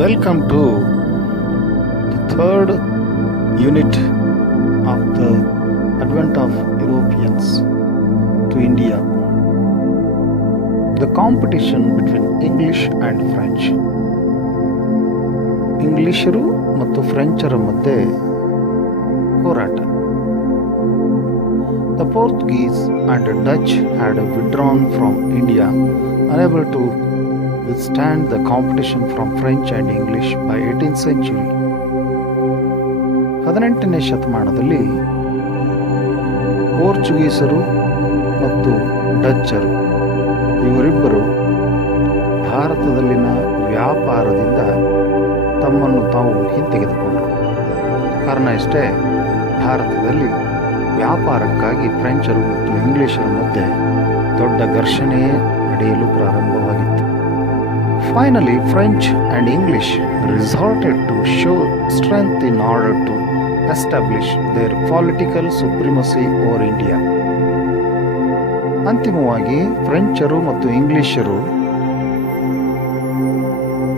Welcome to the third unit of the advent of Europeans to India. The competition between English and French. ಇಂಗ್ಲಿಷರು ಮತ್ತು ಫ್ರೆಂಚರ ಮಧ್ಯೆ ಹೋರಾಟ. The Portuguese and the Dutch had withdrawn from India, unable to withstand the competition from French and English by 18th century. 18ನೇ ಶತಮಾನದಲ್ಲಿ ಪೋರ್ಚುಗೀಸರು ಮತ್ತು ಡಚ್ಚರು ಇವರಿಬ್ಬರು ಭಾರತದಲ್ಲಿನ ವ್ಯಾಪಾರದಿಂದ ತಮ್ಮನ್ನು ತಾವು ಹಿಂತೆಗೆದುಕೊಂಡರು. ಕಾರಣ ಇಷ್ಟೇ, ಭಾರತದಲ್ಲಿ ವ್ಯಾಪಾರಕ್ಕಾಗಿ ಫ್ರೆಂಚರು ಮತ್ತು ಇಂಗ್ಲಿಷರ ಮಧ್ಯೆ ದೊಡ್ಡ ಘರ್ಷಣೆಯೇ ನಡೆಯಲು ಪ್ರಾರಂಭವಾಗಿತ್ತು. Finally, French and English resorted to show strength in order to establish their political supremacy over India. ಅಂತಿಮವಾಗಿ ಫ್ರೆಂಚರು ಮತ್ತು ಇಂಗ್ಲಿಷರು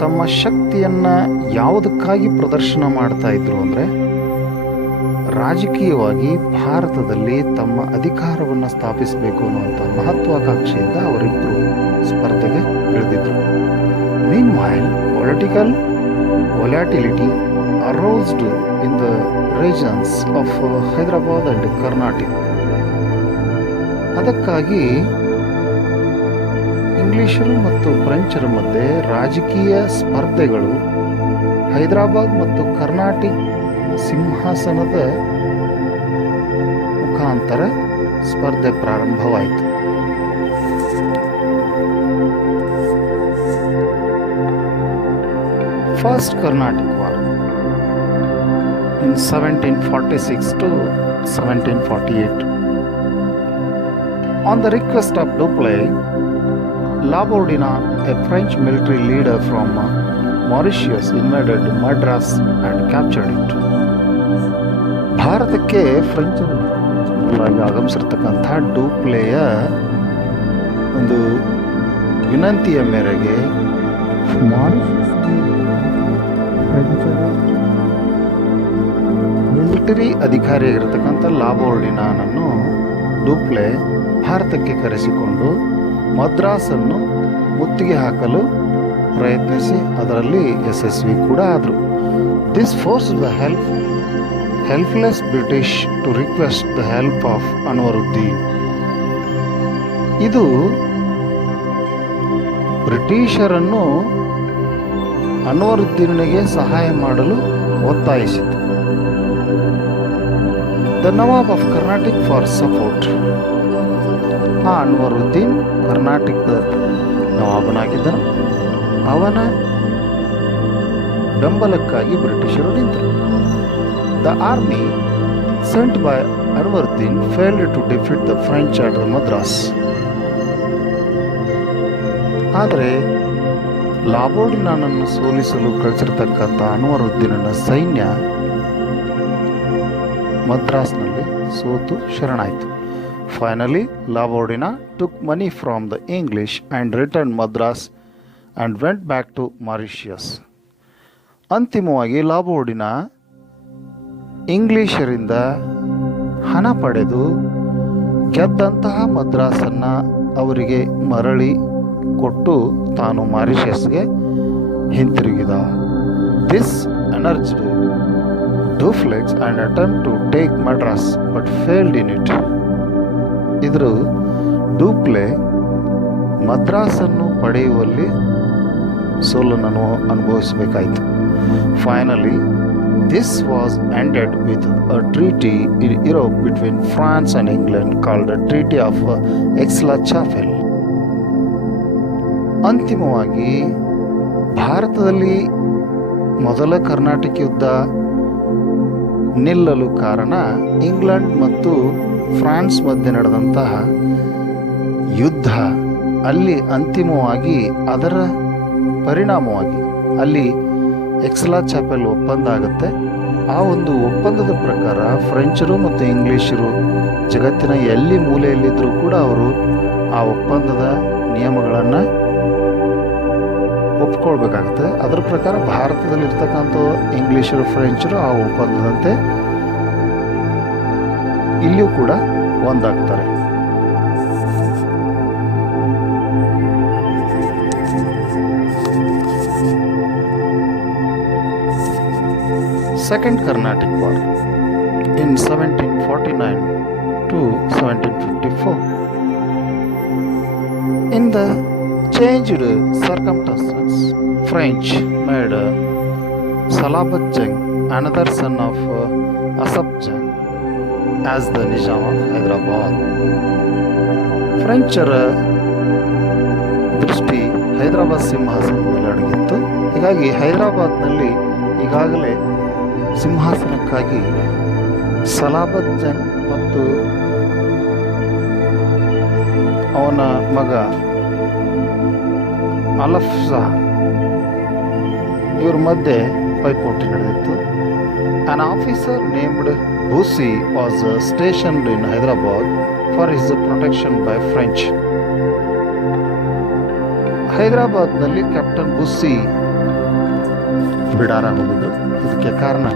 ತಮ್ಮ ಶಕ್ತಿಯನ್ನು ಯಾವುದಕ್ಕಾಗಿ ಪ್ರದರ್ಶನ ಮಾಡ್ತಾ ಇದ್ರು ಅಂದರೆ, ರಾಜಕೀಯವಾಗಿ ಭಾರತದಲ್ಲಿ ತಮ್ಮ ಅಧಿಕಾರವನ್ನು ಸ್ಥಾಪಿಸಬೇಕು ಅನ್ನುವಂಥ ಮಹತ್ವಾಕಾಂಕ್ಷೆಯಿಂದ ಅವರಿಬ್ಬರು ಸ್ಪರ್ಧೆಗೆ ಇಳಿದಿದ್ರು. Meanwhile, political volatility arose in the regions of Hyderabad and Karnataka. ಅದಕ್ಕಾಗಿ ಇಂಗ್ಲಿಷರು ಮತ್ತು ಫ್ರೆಂಚರ ಮಧ್ಯೆ ರಾಜಕೀಯ ಸ್ಪರ್ಧೆಗಳು ಹೈದರಾಬಾದ್ ಮತ್ತು ಕರ್ನಾಟಕ ಸಿಂಹಾಸನದ ಮುಖಾಂತರ ಸ್ಪರ್ಧೆ ಪ್ರಾರಂಭವಾಯಿತು. First Carnatic War in 1746 to 1748. On the request of Dupleix, Labourdonnais, a French military leader from Mauritius, invaded Madras and captured it. ಭಾರತಕ್ಕೆ ಫ್ರೆಂಚರು ಆಗಮಿಸಿರ್ತಕ್ಕಂಥ ಡೂಪ್ಲೆಯ ಒಂದು ವಿನಂತಿಯ ಮೇರೆಗೆ ಮಿಲಿಟರಿ ಅಧಿಕಾರಿಯಾಗಿರ್ತಕ್ಕಂಥ ಲಾಬೋರ್ಡಿನಾನನ್ನು ಡೂಪ್ಲೆ ಭಾರತಕ್ಕೆ ಕರೆಸಿಕೊಂಡು ಮದ್ರಾಸನ್ನು ಮುತ್ತಿಗೆ ಹಾಕಲು ಪ್ರಯತ್ನಿಸಿ ಅದರಲ್ಲಿ ಯಶಸ್ವಿ ಕೂಡ ಆದರು. This forced the helpless British to request the help of Anwaruddin. ಇದು ಬ್ರಿಟಿಷರನ್ನು ಅನ್ವರುದ್ದೀನಿಗೆ ಸಹಾಯ ಮಾಡಲು ಒತ್ತಾಯಿಸಿತು. The nawab of Karnataka for support. ಆ ಅನ್ವರುದ್ದೀನ್ ಕರ್ನಾಟಕದ ನವಾಬನಾಗಿದ್ದನು. ಅವನ ಬೆಂಬಲಕ್ಕಾಗಿ ಬ್ರಿಟಿಷರು ನಿಂತರು. The army sent by Anwaruddin failed to defeat the French at the Madras. ಆದರೆ ಲಾಬೋರ್ಡಿನಾನನ್ನು ಸೋಲಿಸಲು ಕಳಿಸಿರ್ತಕ್ಕಂಥ ಅನ್ವರುದ್ದೀನನ ಸೈನ್ಯ ಮದ್ರಾಸ್ನಲ್ಲಿ ಸೋತು ಶರಣಾಯಿತು. Finally Labourdonnais took money from the English and returned Madras and went back to Mauritius. ಅಂತಿಮವಾಗಿ ಲಾಬೋರ್ಡಿನಾ ಇಂಗ್ಲಿಷರಿಂದ ಹಣ ಪಡೆದು ಗೆದ್ದಂತಹ ಮದ್ರಾಸನ್ನು ಅವರಿಗೆ ಮರಳಿ ಕೊಟ್ಟು ತಾನು ಮಾರಿಷಸ್ಗೆ ಹಿಂತಿರುಗಿದ. This energised Dupleix and attempt to take Madras but failed in it. ಇದ್ರ ಡೂಪ್ಲೆ ಮದ್ರಾಸನ್ನು ಪಡೆಯುವಲ್ಲಿ ಸೋಲನ್ನು ಅನುಭವಿಸಬೇಕಾಯಿತು. Finally this was ended with a treaty in Europe between France and England called the treaty of Aix la Chapelle. ಅಂತಿಮವಾಗಿ ಭಾರತದಲ್ಲಿ ಮೊದಲ ಕರ್ನಾಟಕ ಯುದ್ಧ ನಿಲ್ಲಲು ಕಾರಣ ಇಂಗ್ಲೆಂಡ್ ಮತ್ತು ಫ್ರಾನ್ಸ್ ಮಧ್ಯೆ ನಡೆದಂತಹ ಯುದ್ಧ. ಅಲ್ಲಿ ಅಂತಿಮವಾಗಿ ಅದರ ಪರಿಣಾಮವಾಗಿ ಅಲ್ಲಿ ಎಕ್ಸ್-ಲಾ-ಚಾಪೆಲ್ ಒಪ್ಪಂದ ಆಗುತ್ತೆ. ಆ ಒಂದು ಒಪ್ಪಂದದ ಪ್ರಕಾರ ಫ್ರೆಂಚರು ಮತ್ತು ಇಂಗ್ಲಿಷರು ಜಗತ್ತಿನ ಎಲ್ಲಿ ಮೂಲೆಯಲ್ಲಿದ್ದರೂ ಕೂಡ ಅವರು ಆ ಒಪ್ಪಂದದ ನಿಯಮಗಳನ್ನು ಒಪ್ಕೊಳ್ಬೇಕಾಗುತ್ತೆ. ಅದರ ಪ್ರಕಾರ ಭಾರತದಲ್ಲಿರ್ತಕ್ಕಂಥ ಇಂಗ್ಲೀಷರು ಫ್ರೆಂಚರು ಆ ಒಪ್ಪಂದದಂತೆ ಇಲ್ಲಿಯೂ ಕೂಡ ಒಂದಾಗ್ತಾರೆ. Second Carnatic War in 1749 to 1754. In the changed circumstances, French made Salabat Jung, another son of Asaf Jung, as the Nizam of Hyderabad. ಫ್ರೆಂಚರ ದೃಷ್ಟಿ ಹೈದರಾಬಾದ್ ಸಿಂಹಾಸನ ಮೇಲೆ ಅಡಗಿತ್ತು. ಹೀಗಾಗಿ ಹೈದರಾಬಾದ್ನಲ್ಲಿ ಈಗಾಗಲೇ ಸಿಂಹಾಸನಕ್ಕಾಗಿ ಸಲಾಬತ್ ಜಂಗ್ ಮತ್ತು ಅವನ ಮಗ ಅಲಫ್ ಶಾ ಇವ್ರ ಮಧ್ಯೆ ಪೈಪೋಟಿ ನಡೆದಿತ್ತು. An officer named Bussy was stationed in Hyderabad for his protection by French. ಹೈದರಾಬಾದ್ನಲ್ಲಿ ಕ್ಯಾಪ್ಟನ್ ಬುಸ್ಸಿ ಬಿಡಾರ ಹೋಗಿದ್ರು. ಇದಕ್ಕೆ ಕಾರಣ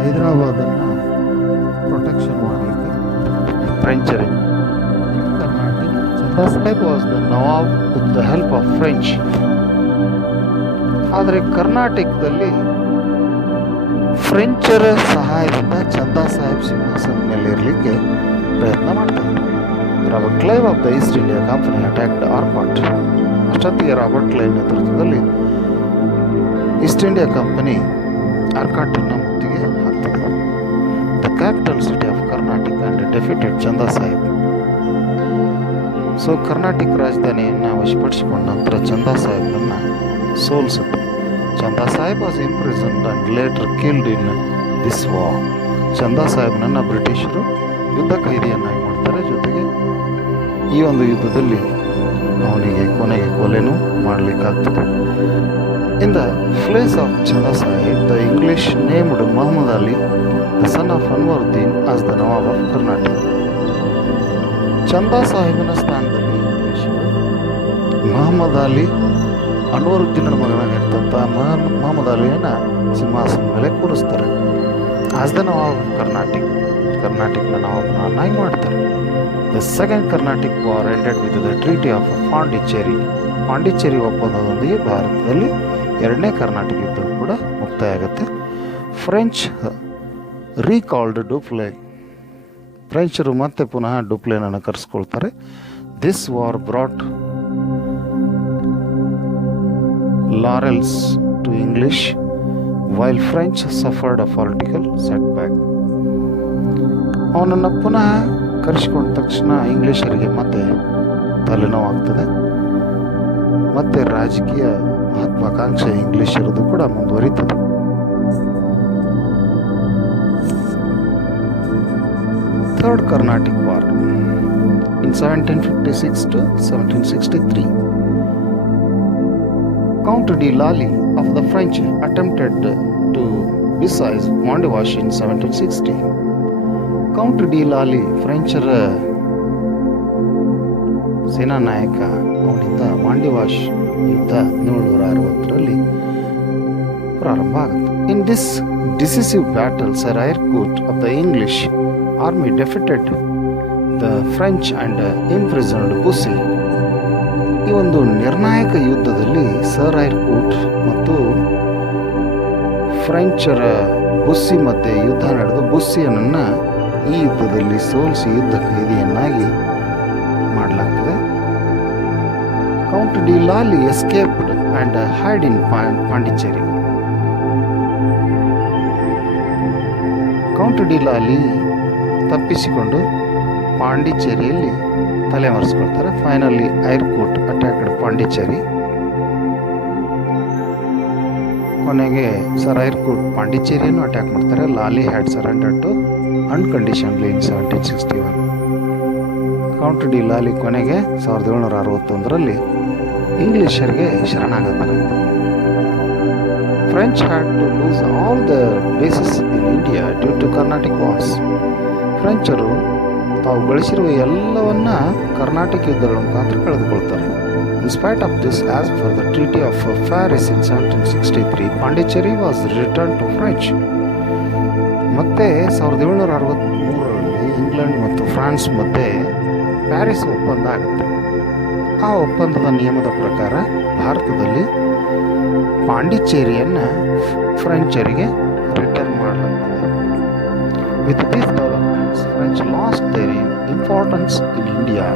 ಹೈದರಾಬಾದನ್ನು ಪ್ರೊಟೆಕ್ಷನ್ ಮಾಡಲಿಕ್ಕೆ ಫ್ರೆಂಚರಿಗೆ. Karnataka Chanda Sahib was the nawab with the help of French. ಆದರೆ ಕರ್ನಾಟಕದಲ್ಲಿ ಫ್ರೆಂಚರ ಸಹಾಯದಿಂದ ಚಂದಾ ಸಾಹೇಬ್ ಸಿಂಹಾಸನ ಮೇಲೆ ಇರಲಿಕ್ಕೆ ಪ್ರಯತ್ನ ಮಾಡ್ತಾರೆ. Robert Clive of the East India company attacked Arcot. ಅಷ್ಟೊತ್ತಿಗೆ ರಾಬರ್ಟ್ ಕ್ಲೈವ್ ನೇತೃತ್ವದಲ್ಲಿ ಈಸ್ಟ್ ಇಂಡಿಯಾ ಕಂಪನಿ ಆರ್ಕಾಟನ್ನು ಮುತ್ತಿಗೆ ಹಾಕ್ತದೆ. The capital city of Karnataka and defeated Chanda Sahib. So Karnataka ರಾಜಧಾನಿಯನ್ನು ವಶಪಡಿಸಿಕೊಂಡ ನಂತರ ಚಂದಾ ಸಾಹೇಬ್ನನ್ನು ಸೋಲಿಸುತ್ತೆ. Chanda Sahib was imprisoned and later killed in this war. Chanda ಸಾಹೇಬ್ನನ್ನು ಬ್ರಿಟಿಷರು ಯುದ್ಧ ಖೈದಿಯನ್ನಾಗಿ ಮಾಡ್ತಾರೆ. ಜೊತೆಗೆ ಈ ಒಂದು ಯುದ್ಧದಲ್ಲಿ ಅವನಿಗೆ ಕೊನೆಗೆ ಕೊಲೆನೂ ಮಾಡಲಿಕ್ಕಾಗ್ತದೆ. In the place of Chanda Sahib the English named Muhammad Ali the son of Anwaruddin as the nawab of Karnataka. Chanda ಸಾಹೇಬನ ಸ್ಥಾನದಲ್ಲಿ ಇಂಗ್ಲಿಷರು ಮೊಹಮ್ಮದ್ ಅಲಿ ಅನ್ವರುದ್ದೀನ ಮಗನಾಗಿರ್ತಂಥ ಮೊಹಮ್ಮದ್ ಅಲಿಯನ್ನು ಸಿಂಹಾಸನ ಮೇಲೆ ಕೂರಿಸ್ತಾರೆ. ಆಸ್ ದ ನವಾಬ್ ಆಫ್ ಕರ್ನಾಟಕನ ನವಾಬನಾಗಿ ಮಾಡ್ತಾರೆ. The second Carnatic war ended with the treaty of Pondicherry ಒಪ್ಪಂದದೊಂದಿಗೆ ಭಾರತದಲ್ಲಿ ಎರಡನೇ ಕರ್ನಾಟಕ ಯುದ್ಧ ಕೂಡ ಮುಕ್ತಾಯ ಆಗುತ್ತೆ. ಫ್ರೆಂಚ್ ರೀಕಾಲ್ಡ್ ಡುಪ್ಲೆ. ಫ್ರೆಂಚರು ಮತ್ತೆ ಪುನಃ ಡುಪ್ಲೆನನ್ನು ಕರೆಸ್ಕೊಳ್ತಾರೆ. This war brought laurels to English while French suffered a political setback. ಅವನನ್ನು ಪುನಃ ಕರೆಸಿಕೊಂಡ ತಕ್ಷಣ ಇಂಗ್ಲಿಷರಿಗೆ ಮತ್ತೆ ತಲೆನೋವಾಗ್ತದೆ. ಮತ್ತೆ ರಾಜಕೀಯ ಮಹತ್ವಾಕಾಂಕ್ಷೆ ಇಂಗ್ಲಿಷರದು ಕೂಡ ಮುಂದುವರಿತದೆ. Third Carnatic war in 1756 to 1763. Count de Lally of the French attempted to besiege Mondiwash in 1760. Count de ಲಾಲಿ ಫ್ರೆಂಚರ ಸೇನಾ ನಾಯಕ. ಅವನಿಂದ ಮಾಂಡಿವಾಶ್ ಯುದ್ಧ 1760ರಲ್ಲಿ ಪ್ರಾರಂಭ ಆಗುತ್ತೆ. In this decisive battle sir Eyre Coote of the English army defeated the French and imprisoned Bussy. ಈ ಒಂದು ನಿರ್ಣಾಯಕ ಯುದ್ಧದಲ್ಲಿ ಸರ್ ಐರ್ಕೂಟ್ ಮತ್ತು ಫ್ರೆಂಚರ ಬುಸ್ಸಿ ಮಧ್ಯೆ ಯುದ್ಧ ನಡೆದು ಬುಸ್ಸಿಯನ್ನ ಈ ಯುದ್ಧದಲ್ಲಿ ಸೋಲಿಸಿ ಯುದ್ಧ ಖೈದಿಯನ್ನಾಗಿ ಮಾಡಲಾಗ್ತದೆ. Count de Lally escaped and hide in Pondicherry. Count de Lally ತಪ್ಪಿಸಿಕೊಂಡು ಪಾಂಡಿಚೇರಿಯಲ್ಲಿ ತಲೆಮರೆಸ್ಕೊಳ್ತಾರೆ. Finally Eyre Coote attacked Pondicherry. ಕೊನೆಗೆ ಸರ್ ಐರ್ಕೂಟ್ ಪಾಂಡಿಚೇರಿಯನ್ನು ಅಟ್ಯಾಕ್ ಮಾಡ್ತಾರೆ. Lally had surrender to unconditionally in 1761. Count de Lally ಕೊನೆಗೆ 1761ರಲ್ಲಿ ಇಂಗ್ಲಿಷರಿಗೆ ಶರಣಾಗತಾರೆ. French had to lose all the bases in India due to Carnatic wars. ಫ್ರೆಂಚರು ತಾವು ಗಳಿಸಿರುವ ಎಲ್ಲವನ್ನ ಕರ್ನಾಟಕ ಯುದ್ಧಗಳ ಮುಖಾಂತರ ಕಳೆದುಕೊಳ್ತಾರೆ. In spite of this, as per the Treaty of Paris in 1763, Pondicherry was returned to French. ಮತ್ತೆ 1763ರಲ್ಲಿ ಇಂಗ್ಲೆಂಡ್ ಮತ್ತು ಫ್ರಾನ್ಸ್ ಮಧ್ಯೆ ಪ್ಯಾರಿಸ್ ಒಪ್ಪಂದ ಆಗುತ್ತೆ. ಆ ಒಪ್ಪಂದದ ನಿಯಮದ ಪ್ರಕಾರ ಭಾರತದಲ್ಲಿ ಪಾಂಡಿಚೇರಿಯನ್ನು ಫ್ರೆಂಚರಿಗೆ ರಿಟರ್ನ್ ಮಾಡಲಾಗ್ತದೆ. With these developments French lost their importance in India.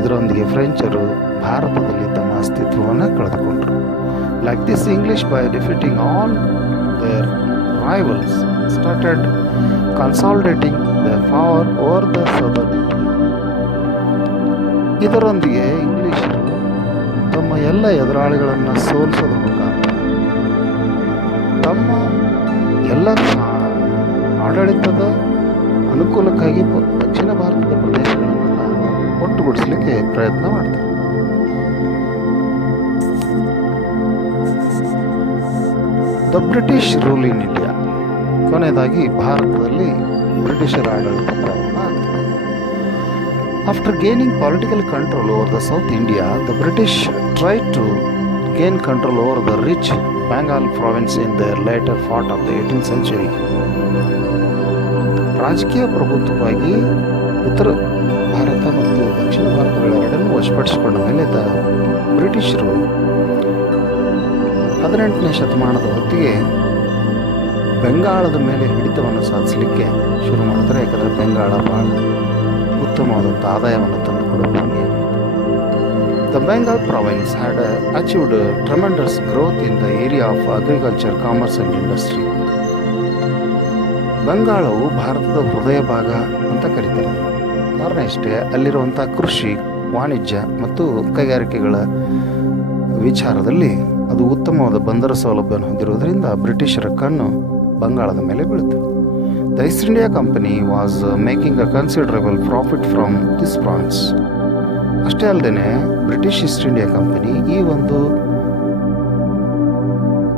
ಇದರೊಂದಿಗೆ ಫ್ರೆಂಚರು ಭಾರತದಲ್ಲಿ ತಮ್ಮ ಅಸ್ತಿತ್ವವನ್ನು ಕಳೆದುಕೊಂಡರು. Like this English by defeating all their rivals started consolidating their power over the southern India. ಇದರೊಂದಿಗೆ ಇಂಗ್ಲಿಷರು ತಮ್ಮ ಎಲ್ಲ ಎದುರಾಳಿಗಳನ್ನು ಸೋಲಿಸೋದ್ರ ಮುಖಾಂತರ ತಮ್ಮ ಎಲ್ಲ ಆಡಳಿತದ ಅನುಕೂಲಕ್ಕಾಗಿ ದಕ್ಷಿಣ ಭಾರತದ ಪ್ರದೇಶಗಳನ್ನೆಲ್ಲ ಒಟ್ಟುಗೂಡಿಸಲಿಕ್ಕೆ ಪ್ರಯತ್ನ ಮಾಡ್ತಾರೆ. The British rule in India. ಕೊನೆಯದಾಗಿ ಭಾರತದಲ್ಲಿ ಬ್ರಿಟಿಷರ ಆಡಳಿತ ಪ್ರಾರಂಭ ಆಗ್ತದೆ. After gaining political control over the South India, the British try to gain control over the rich Bengal province in the later part of the 18th century. ರಾಜಕೀಯ ಪ್ರಭುತ್ವವಾಗಿ ಉತ್ತರ ಭಾರತ ಮತ್ತು ದಕ್ಷಿಣ ಭಾರತಗಳೆರಡನ್ನೂ ವಶಪಡಿಸಿಕೊಂಡ ಮೇಲೆ ಬ್ರಿಟಿಷರು 18ನೇ ಶತಮಾನದ ಹೊತ್ತಿಗೆ ಬೆಂಗಾಳದ ಮೇಲೆ ಹಿಡಿತವನ್ನು ಸಾಧಿಸಲಿಕ್ಕೆ ಶುರು ಮಾಡಿದ್ರೆ. ಯಾಕಂದರೆ ಬೆಂಗಾಳ ಭಾಳ ಉತ್ತಮವಾದಂಥ ಆದಾಯವನ್ನು ತಂದುಕೊಡುವ ಭೂಮಿ. The Bengal province had achieved tremendous growth in the area of agriculture, commerce and industry. ಬಂಗಾಳವು ಭಾರತದ ಹೃದಯ ಭಾಗ ಅಂತ ಕರೀತಾರೆ. ಕಾರಣ ಇಷ್ಟೇ, ಅಲ್ಲಿರುವಂಥ ಕೃಷಿ, ವಾಣಿಜ್ಯ ಮತ್ತು ಕೈಗಾರಿಕೆಗಳ ವಿಚಾರದಲ್ಲಿ ಅದು ಉತ್ತಮವಾದ ಬಂದರು ಸೌಲಭ್ಯವನ್ನು ಹೊಂದಿರುವುದರಿಂದ ಬ್ರಿಟಿಷರ ಕಣ್ಣು ಬಂಗಾಳದ ಮೇಲೆ ಬೀಳುತ್ತೆ. The East India company was making a considerable profit from this province. ಅಷ್ಟೇ ಅಲ್ಲದೆ ಬ್ರಿಟಿಷ್ ಈಸ್ಟ್ ಇಂಡಿಯಾ ಕಂಪನಿ ಈ ಒಂದು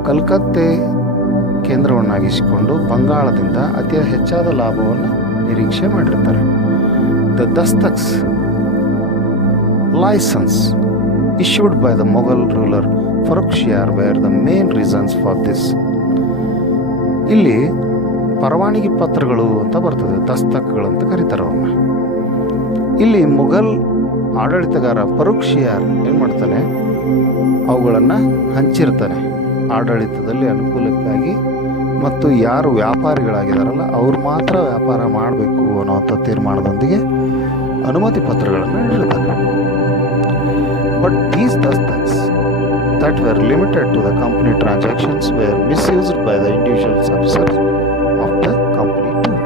ಕಲ್ಕತ್ತೆ ಕೇಂದ್ರವನ್ನಾಗಿಸಿಕೊಂಡು ಬಂಗಾಳದಿಂದ ಅತಿ ಹೆಚ್ಚಾದ ಲಾಭವನ್ನು ನಿರೀಕ್ಷೆ ಮಾಡಿರ್ತಾರೆ. The dastaks licence issued by the Mughal ruler Farrukhsiyar were the main reasons for this. ಇಲ್ಲಿ ಪರವಾನಗಿ ಪತ್ರಗಳು ಅಂತ ಬರ್ತದೆ, ದಸ್ತಕ್ಗಳು ಅಂತ ಕರೀತಾರೆ ಅವನ್ನ. ಇಲ್ಲಿ ಮುಘಲ್ ಆಡಳಿತಗಾರ ಫರುಖ್ಶಿಯಾರ್ ಏನು ಮಾಡ್ತಾನೆ, ಅವುಗಳನ್ನು ಹಂಚಿರ್ತಾನೆ ಆಡಳಿತದಲ್ಲಿ ಅನುಕೂಲಕ್ಕಾಗಿ. ಮತ್ತು ಯಾರು ವ್ಯಾಪಾರಿಗಳಾಗಿದ್ದಾರಲ್ಲ ಅವ್ರು ಮಾತ್ರ ವ್ಯಾಪಾರ ಮಾಡಬೇಕು ಅನ್ನೋವಂಥ ತೀರ್ಮಾನದೊಂದಿಗೆ ಅನುಮತಿ ಪತ್ರಗಳನ್ನು ನೀಡಿರ್ತಾನೆ. But these dastaks that were limited to the company transactions were misused by the individual officers of the company too.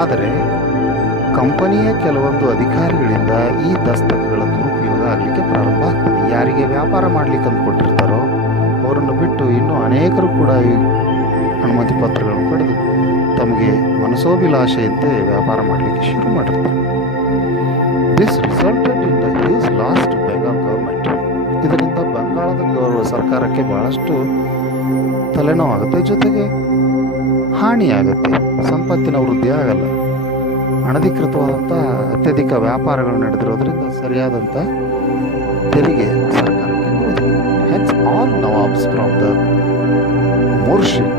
ಆದರೆ ಕಂಪನಿಯ ಕೆಲವೊಂದು ಅಧಿಕಾರಿಗಳಿಂದ ಈ ದಸ್ತಕಗಳ ದುರುಪಯೋಗ ಆಗಲಿಕ್ಕೆ ಪ್ರಾರಂಭ ಆಗ್ತದೆ. ಯಾರಿಗೆ ವ್ಯಾಪಾರ ಮಾಡಲಿಕ್ಕೆ ಅಂದ್ಕೊಟ್ಟಿರ್ತಾರೋ ಅವರನ್ನು ಬಿಟ್ಟು ಇನ್ನೂ ಅನೇಕರು ಕೂಡ ಈ ಅನುಮತಿ ಪತ್ರಗಳನ್ನು ಪಡೆದು ತಮಗೆ ಮನಸೋಭಿಲಾಷೆಯಂತೆ ವ್ಯಾಪಾರ ಮಾಡಲಿಕ್ಕೆ ಶುರು ಮಾಡಿರ್ತಾರೆ. This resulted in the huge loss to Bengal government. ಇದರಿಂದ ಬಂಗಾಳದ ಸರ್ಕಾರಕ್ಕೆ ಬಹಳಷ್ಟು ತಲೆನೋವಾಗುತ್ತೆ, ಜೊತೆಗೆ ಹಾನಿಯಾಗುತ್ತೆ, ಸಂಪತ್ತಿನ ವೃದ್ಧಿ ಆಗಲ್ಲ. ಅನಧಿಕೃತವಾದಂಥ ಅತ್ಯಧಿಕ ವ್ಯಾಪಾರಗಳು ನಡೆದಿರೋದ್ರಿಂದ ಸರಿಯಾದಂಥ ತೆರಿಗೆ ಸರ್ಕಾರಕ್ಕೆ ಬರುವುದಿಲ್ಲ. Hence all nawabs from the Murshid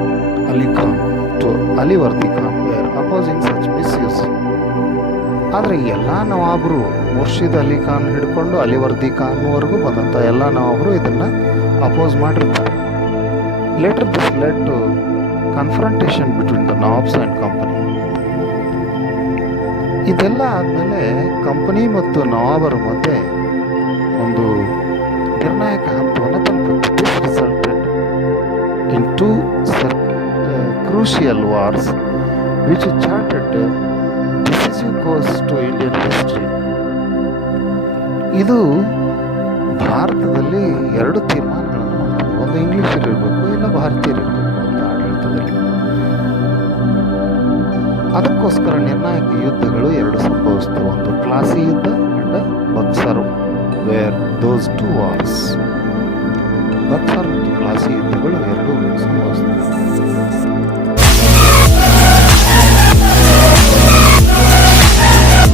Ali Khan to Alivardi Khan were opposing such misuse. ಆದರೆ ಎಲ್ಲ ನವಾಬರು, ಮುರ್ಷಿದ್ ಅಲಿ ಖಾನ್ ಹಿಡ್ಕೊಂಡು ಅಲಿವರ್ದಿ ಖಾನ್ವರೆಗೂ ಬಂದಂಥ ಎಲ್ಲ ನವಾಬರು ಇದನ್ನು ಅಪೋಸ್ ಮಾಡಿರ್ತಾರೆ. Later this led to confrontation between the nawabs and company. ಇದೆಲ್ಲ ಆದಮೇಲೆ ಕಂಪನಿ ಮತ್ತು ನವಾಬರ ಮಧ್ಯೆ ಒಂದು ನಿರ್ಣಾಯಕ ಹಂತವನ್ನು ತಲುಪುತ್ತೆ. This resulted in two crucial wars which charted decisive course to Indian history. ಇದು ಭಾರತದಲ್ಲಿ ಎರಡು ತೀರ್ಮಾನಗಳನ್ನು ಮಾಡ್ತದೆ. ಒಂದು ಇಂಗ್ಲಿಷರು ಇರಬೇಕು, ಇಲ್ಲ ಭಾರತೀಯರು ಇರಬೇಕು ಅಂತ ಆಡಳಿತದಲ್ಲಿ. ಅದಕ್ಕೋಸ್ಕರ ನಿರ್ಣಾಯಕ ಯುದ್ಧಗಳು ಎರಡು ಸಂಭವಿಸ್ತವೆ. ಒಂದು ಪ್ಲಾಸಿ ಯುದ್ಧ and Buxar, were those two wars. Buxar